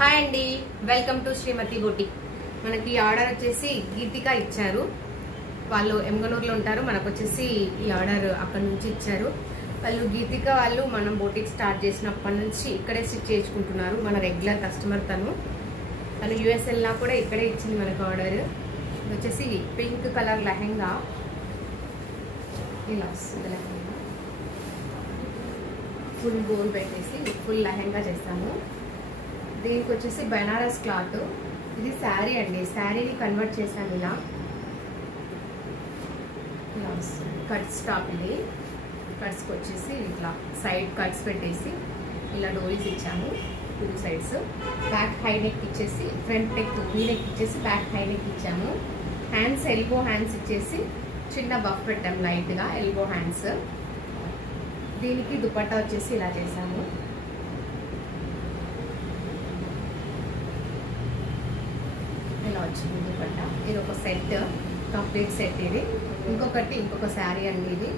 Hi అండి, welcome to Shrimati boutique. మనకి order వచ్చేసి గీతిక ఇచ్చారు. వాళ్ళు ఎమ్గనూరులో ఉంటారు. మనకు వచ్చేసి ఈ ఆర్డర్ అక్కడ నుంచి ఇచ్చారు. వాళ్ళు గీతిక వాళ్ళు మనం బొటిక్ స్టార్ట్ చేసినప్పటి నుంచి ఇక్కడే స్టిచ్ చేసుకుంటున్నారు. మన రెగ్యులర్ కస్టమర్ తను యూఎస్ఎల్లా కూడా ఇక్కడే ఇచ్చింది మనకు ఆర్డర్. ఇది వచ్చేసి పింక్ కలర్ లెహెంగా ఇలా వస్తుంది. లెహెంగా ఫుల్ గోల్ పెట్టేసి ఫుల్ లెహెంగా చేస్తాము. దీనికి వచ్చేసి బనారస్ క్లాత్. ఇది శారీ అండి. శారీని కన్వర్ట్ చేశాను ఇలా వస్తుంది. Cuts top. ఇది కట్స్కి వచ్చేసి ఇట్లా సైడ్ కట్స్ పెట్టేసి ఇలా డోరీస్ ఇచ్చాము. 2 సైడ్స్. బ్యాక్ హై నెక్ ఇచ్చేసి ఫ్రంట్ నెక్ వీ నెక్ ఇచ్చేసి బ్యాక్ హై నెక్ ఇచ్చాము. హ్యాండ్స్ ఎల్బో హ్యాండ్స్ ఇచ్చేసి చిన్న బఫ్ పెట్టాం లైట్గా ఎల్బో హ్యాండ్స్. దీనికి దుపట్టా వచ్చేసి ఇలా చేసాము. ఇలా వచ్చింది దుపట్టా. ఇది ఒక సెట్, కంప్లీట్ సెట్. ఇది ఇంకొక శారీ అండి.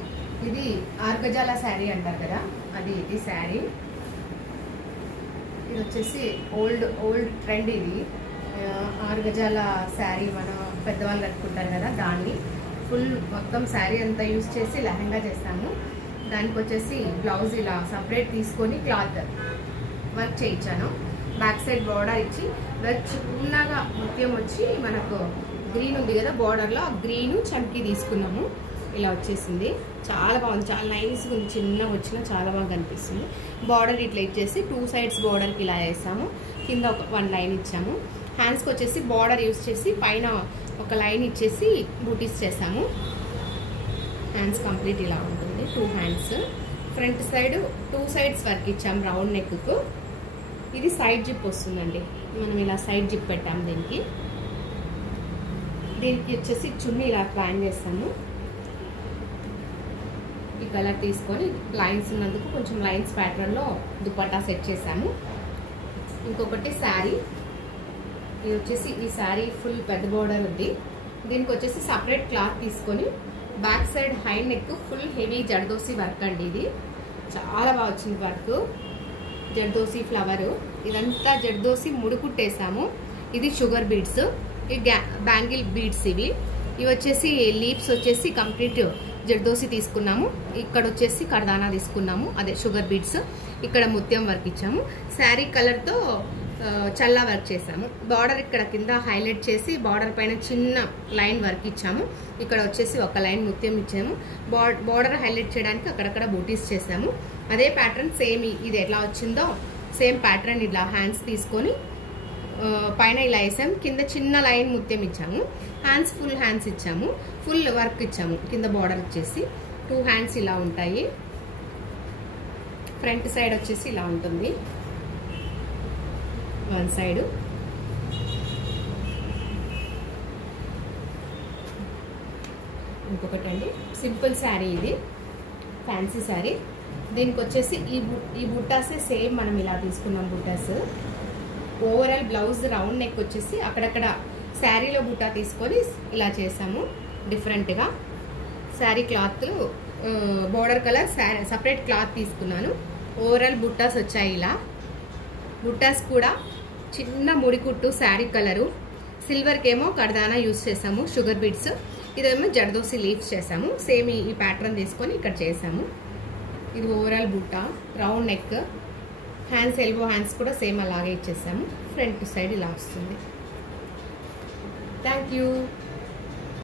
ఇది ఆర్గజాల శారీ అంటారు కదా, అది ఇది శారీ. ఇది వచ్చేసి ఓల్డ్ ట్రెండ్. ఇది ఆర్గజాల శారీ మన పెద్దవాళ్ళు కట్టుకుంటారు కదా, దాన్ని ఫుల్ మొత్తం శారీ అంతా యూజ్ చేసి లెహంగా చేస్తాము. దానికి వచ్చేసి బ్లౌజ్ ఇలా సపరేట్ తీసుకొని క్లాత్ వర్క్ చేయించాను. బ్యాక్ సైడ్ బార్డర్ ఇచ్చి వర్క్ చిన్నగా ముత్యం వచ్చి మనకు గ్రీన్ ఉంది కదా బార్డర్లో, ఆ గ్రీన్ చమ్కీ తీసుకున్నాము. ఇలా వచ్చేసింది. చాలా బాగుంది, చాలా నైస్గా ఉంది. చిన్నగా వచ్చినా చాలా బాగా కనిపిస్తుంది. బార్డర్ ఇట్లా ఇచ్చేసి 2 సైడ్స్ బార్డర్కి ఇలా వేసాము. కింద 1 లైన్ ఇచ్చాము. హ్యాండ్స్కి వచ్చేసి బార్డర్ యూస్ చేసి పైన ఒక లైన్ ఇచ్చేసి బూటీస్ చేసాము. హ్యాండ్స్ కంప్లీట్ ఇలా ఉంటుంది. 2 hands. Front side 2 sides work ఇచ్చాము రౌండ్ నెక్కు. ఇది సైడ్ జిప్ వస్తుందండి. మనం ఇలా సైడ్ జిప్ పెట్టాము. దీనికి వచ్చేసి చున్నీ ఇలా ప్లాన్ చేస్తాము. ఈ కలర్ తీసుకొని లైన్స్ ఉన్నందుకు కొంచెం లైన్స్ ప్యాటర్న్లో దుపట్టా సెట్ చేసాము. ఇంకొకటి శారీ. ఇది వచ్చేసి ఈ శారీ ఫుల్ పెద్ద బోర్డర్ ఉంది. దీనికి వచ్చేసి సపరేట్ క్లాత్ తీసుకొని back side high neck full heavy zardozi work అండి. ఇది చాలా బాగా వచ్చింది వర్క్. జర్దోసి ఫ్లవర్ ఇదంతా జర్దోసి ముడుకుట్టేసాము. ఇది షుగర్ బీడ్స్, ఇది బ్యాంగిల్ బీడ్స్. ఇవి వచ్చేసి లీప్స్ వచ్చేసి కంప్లీట్ జర్దోసి తీసుకున్నాము. ఇక్కడ వచ్చేసి కర్దానా తీసుకున్నాము, అదే షుగర్ బీడ్స్. ఇక్కడ ముత్యం వర్క్ ఇచ్చాము. శారీ కలర్తో చల్లా వర్క్ చేసాము. బార్డర్ ఇక్కడ కింద హైలైట్ చేసి బార్డర్ పైన చిన్న లైన్ వర్క్ ఇచ్చాము. ఇక్కడ వచ్చేసి ఒక లైన్ ముత్యం ఇచ్చాము. బార్డర్ హైలైట్ చేయడానికి అక్కడక్కడ బూటీస్ చేసాము. అదే ప్యాటర్న్ సేమ్ ఇది ఎలా వచ్చిందో సేమ్ ప్యాటర్న్ ఇలా హ్యాండ్స్ తీసుకొని పైన ఇలా వేసాం. కింద చిన్న లైన్ ముత్యం ఇచ్చాము. హ్యాండ్స్ ఫుల్ హ్యాండ్స్ ఇచ్చాము. ఫుల్ వర్క్ ఇచ్చాము. కింద బార్డర్ వచ్చేసి 2 హ్యాండ్స్ ఇలా ఉంటాయి. ఫ్రంట్ సైడ్ వచ్చేసి ఇలా ఉంటుంది. 1 సైడ్. ఇంకొకటి అండి సింపుల్ శారీ. ఇది ఫ్యాన్సీ శారీ. దీనికి వచ్చేసి ఈ బుట్టాసే సేమ్ మనం ఇలా తీసుకున్నాం బుట్టాస్. ఓవరాల్ బ్లౌజ్ రౌండ్ నెక్ వచ్చేసి అక్కడక్కడ శారీలో బుట్టా తీసుకొని ఇలా చేసాము డిఫరెంట్గా. Sari cloth border colour separate cloth తీసుకున్నాను. ఓవరాల్ బుట్టాస్ వచ్చాయి ఇలా. బుట్టాస్ కూడా చిన్న ముడికుట్టు శారీ కలరు. సిల్వర్కి ఏమో కర్దానా యూస్ చేసాము, షుగర్ బీడ్స్. ఇదేమో జర్దోసి లీవ్స్ చేసాము. సేమ్ ఈ ప్యాటర్న్ తీసుకొని ఇక్కడ చేసాము. ఇది ఓవరాల్ బుట్టా round neck. Hands elbow hands కూడా సేమ్ అలాగే ఇచ్చేసాము. ఫ్రంట్ సైడ్ ఇలా వస్తుంది. Thank you.